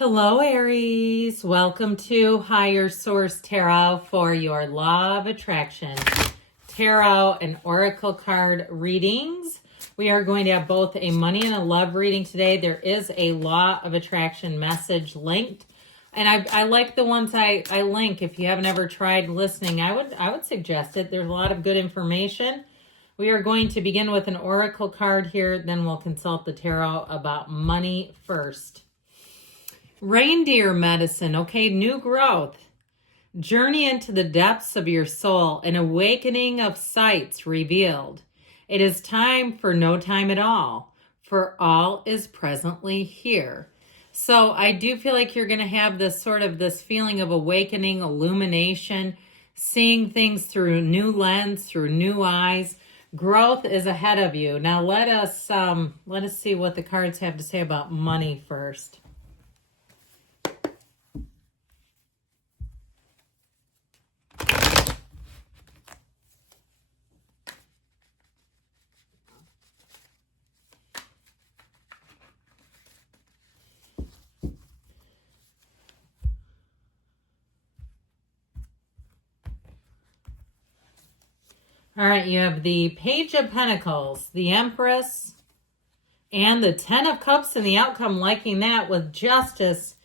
Hello, Aries. Welcome to Higher Source Tarot for your Law of Attraction Tarot and Oracle card readings. We are going to have both a money and a love reading today. There is a Law of Attraction message linked. And I like the ones I link. If you haven't ever tried listening, I would suggest it. There's a lot of good information. We are going to begin with an Oracle card here. Then we'll consult the tarot about money first. Reindeer medicine, okay, new growth. Journey into the depths of your soul, an awakening of sights revealed. It is time for no time at all, for all is presently here. So I do feel like you're going to have this feeling of awakening, illumination, seeing things through a new lens, through new eyes. Growth is ahead of you. Now let us see what the cards have to say about money first. All right, you have the Page of Pentacles, the Empress, and the Ten of Cups in the outcome, liking that with Justice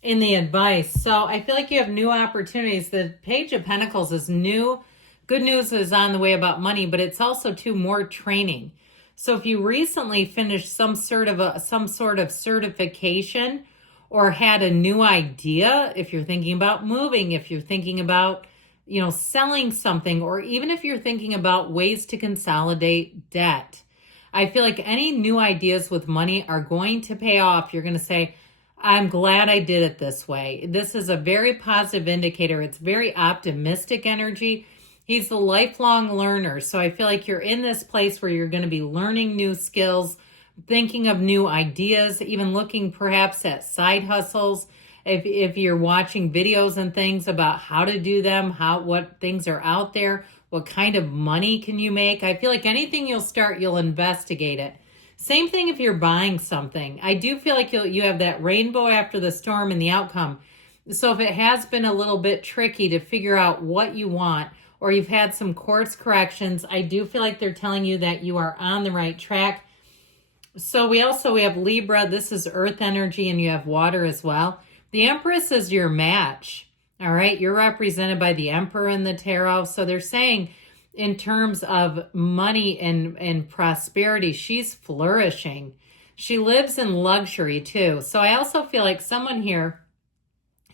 in the advice. So I feel like you have new opportunities. The Page of Pentacles is new. Good news is on the way about money, but it's also more training. So if you recently finished some sort of certification or had a new idea, if you're thinking about moving, if you're thinking about selling something, or even if you're thinking about ways to consolidate debt, I feel like any new ideas with money are going to pay off. You're going to say, I'm glad I did it this way. This is a very positive indicator. It's very optimistic energy. He's the lifelong learner. So I feel like you're in this place where you're going to be learning new skills, thinking of new ideas, even looking perhaps at side hustles. If you're watching videos and things about how to do them, what things are out there, what kind of money can you make? I feel like anything you'll start, you'll investigate it. Same thing if you're buying something. I do feel like you have that rainbow after the storm in the outcome. So if it has been a little bit tricky to figure out what you want, or you've had some course corrections, I do feel like they're telling you that you are on the right track. So we have Libra. This is earth energy, and you have water as well. The Empress is your match, all right? You're represented by the Emperor in the tarot. So they're saying in terms of money and prosperity, she's flourishing. She lives in luxury too. So I also feel like someone here,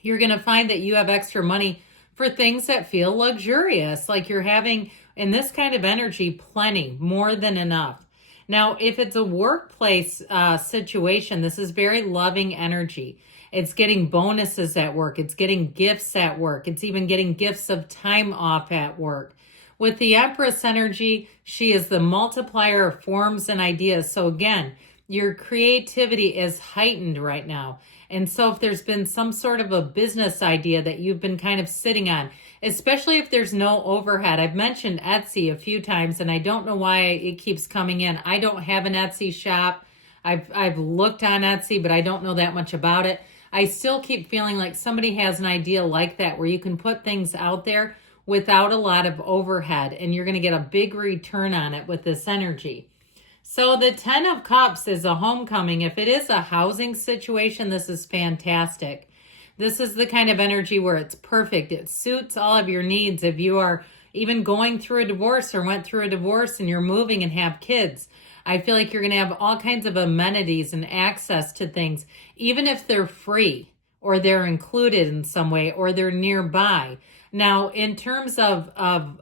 you're going to find that you have extra money for things that feel luxurious, like you're having, in this kind of energy, plenty, more than enough. Now, if it's a workplace situation, this is very loving energy. It's getting bonuses at work. It's getting gifts at work. It's even getting gifts of time off at work. With the Empress energy, she is the multiplier of forms and ideas. So again, your creativity is heightened right now. And so if there's been some sort of a business idea that you've been kind of sitting on, especially if there's no overhead. I've mentioned Etsy a few times, and I don't know why it keeps coming in. I don't have an Etsy shop. I've looked on Etsy, but I don't know that much about it. I still keep feeling like somebody has an idea like that where you can put things out there without a lot of overhead, and you're going to get a big return on it with this energy. So the Ten of Cups is a homecoming. If it is a housing situation, this is fantastic. This is the kind of energy where it's perfect. It suits all of your needs. If you are even going through a divorce or went through a divorce and you're moving and have kids, I feel like you're going to have all kinds of amenities and access to things, even if they're free or they're included in some way or they're nearby. Now, in terms of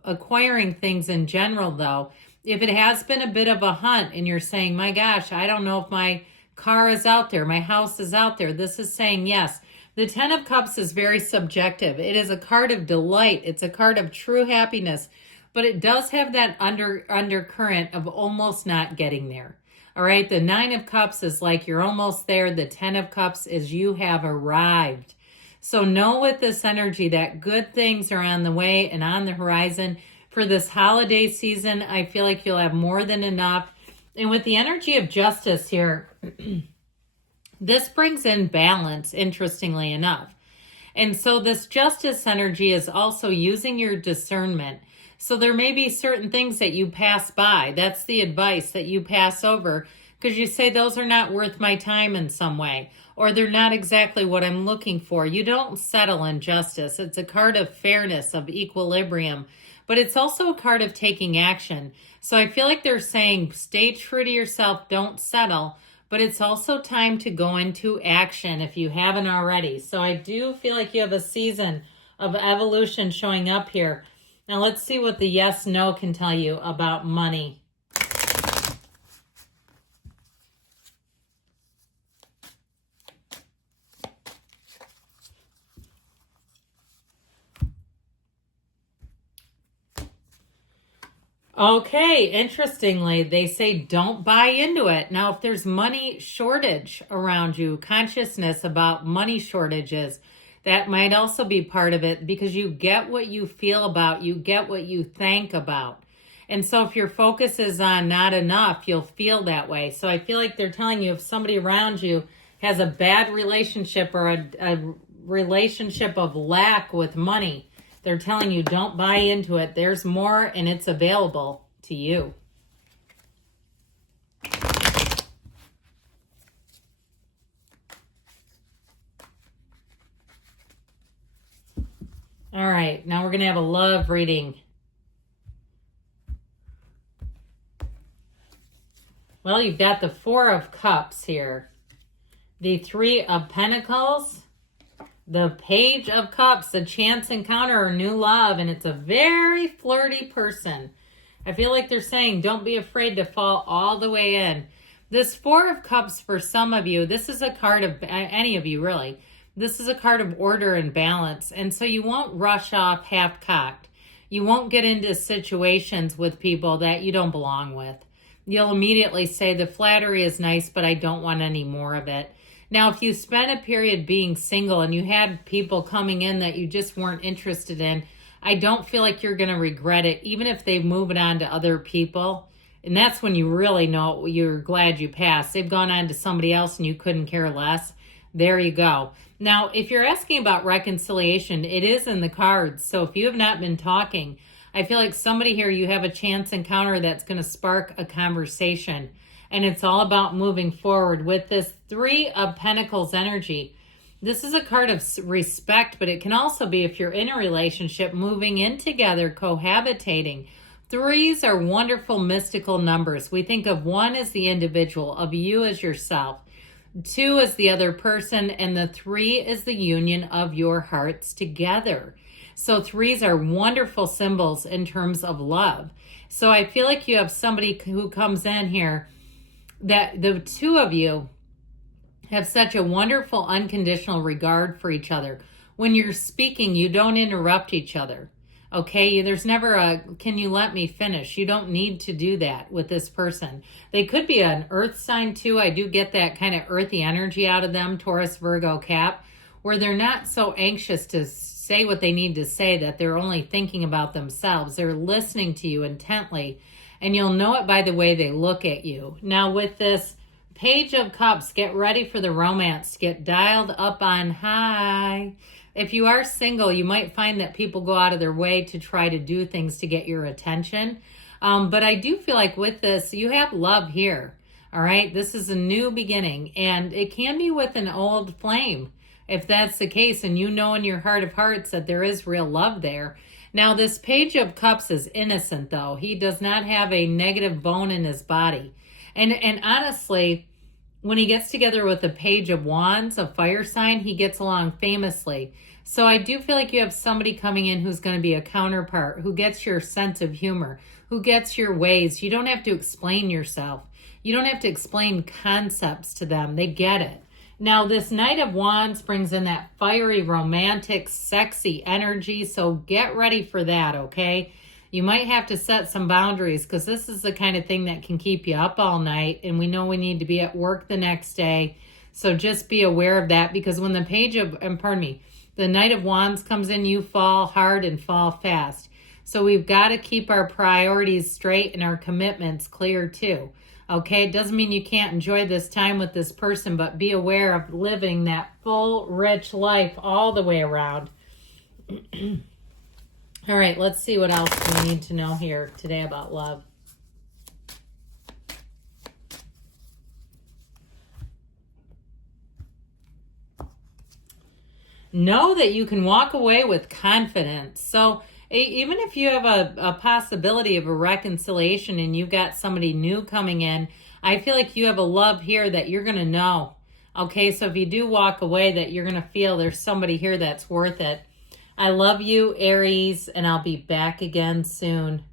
acquiring things in general, though, if it has been a bit of a hunt and you're saying, my gosh, I don't know if my car is out there, my house is out there, this is saying yes. The Ten of Cups is very subjective. It is a card of delight. It's a card of true happiness. But it does have that undercurrent of almost not getting there. All right, the Nine of Cups is like you're almost there. The Ten of Cups is you have arrived. So know with this energy that good things are on the way and on the horizon. For this holiday season, I feel like you'll have more than enough. And with the energy of Justice here, This brings in balance, interestingly enough. And so this justice energy is also using your discernment. So there may be certain things that you pass by. That's the advice, that you pass over because you say those are not worth my time in some way, or they're not exactly what I'm looking for. You don't settle in justice. It's a card of fairness, of equilibrium, but it's also a card of taking action. So I feel like they're saying stay true to yourself, don't settle, but it's also time to go into action if you haven't already. So I do feel like you have a season of evolution showing up here. Now let's see what the yes, no can tell you about money. Okay, interestingly, they say don't buy into it. Now, if there's money shortage around you, consciousness about money shortages, that might also be part of it because you get what you feel about, you get what you think about. And so if your focus is on not enough, you'll feel that way. So I feel like they're telling you if somebody around you has a bad relationship or a relationship of lack with money, they're telling you don't buy into it. There's more and it's available to you. All right, now we're going to have a love reading. Well, you've got the Four of Cups here, the Three of Pentacles, the Page of Cups, a chance encounter or new love, and it's a very flirty person. I feel like they're saying don't be afraid to fall all the way in. This Four of Cups for some of you, this is a card of any of you really. This is a card of order and balance, and so you won't rush off half-cocked. You won't get into situations with people that you don't belong with. You'll immediately say the flattery is nice, but I don't want any more of it. Now, if you spent a period being single and you had people coming in that you just weren't interested in, I don't feel like you're going to regret it, even if they move it on to other people. And that's when you really know you're glad you passed. They've gone on to somebody else and you couldn't care less. There you go. Now, if you're asking about reconciliation, it is in the cards. So if you have not been talking, I feel like somebody here, you have a chance encounter that's going to spark a conversation. And it's all about moving forward with this Three of Pentacles energy. This is a card of respect, but it can also be if you're in a relationship, moving in together, cohabitating. Threes are wonderful mystical numbers. We think of one as the individual, of you as yourself. Two is the other person, and the three is the union of your hearts together. So threes are wonderful symbols in terms of love. So I feel like you have somebody who comes in here that the two of you have such a wonderful unconditional regard for each other. When you're speaking, you don't interrupt each other. Okay, there's never a, can you let me finish? You don't need to do that with this person. They could be an earth sign too. I do get that kind of earthy energy out of them, Taurus, Virgo, Cap, where they're not so anxious to say what they need to say that they're only thinking about themselves. They're listening to you intently, and you'll know it by the way they look at you. Now with this Page of Cups, get ready for the romance. Get dialed up on high. If you are single, you might find that people go out of their way to try to do things to get your attention. But I do feel like with this, you have love here. All right, this is a new beginning, and it can be with an old flame. If that's the case, and you know in your heart of hearts that there is real love there. Now, this Page of Cups is innocent, though. He does not have a negative bone in his body. And honestly, when he gets together with the Page of Wands, a fire sign, he gets along famously. So I do feel like you have somebody coming in who's going to be a counterpart, who gets your sense of humor, who gets your ways. You don't have to explain yourself. You don't have to explain concepts to them. They get it. Now, this Knight of Wands brings in that fiery, romantic, sexy energy. So get ready for that, okay? You might have to set some boundaries because this is the kind of thing that can keep you up all night. And we know we need to be at work the next day. So just be aware of that, because when the the Knight of Wands comes in, you fall hard and fall fast. So we've got to keep our priorities straight and our commitments clear too. Okay, it doesn't mean you can't enjoy this time with this person, but be aware of living that full, rich life all the way around. All right, let's see what else we need to know here today about love. Know that you can walk away with confidence. So even if you have a possibility of a reconciliation and you've got somebody new coming in, I feel like you have a love here that you're going to know. Okay, so if you do walk away, that you're going to feel there's somebody here that's worth it. I love you, Aries, and I'll be back again soon.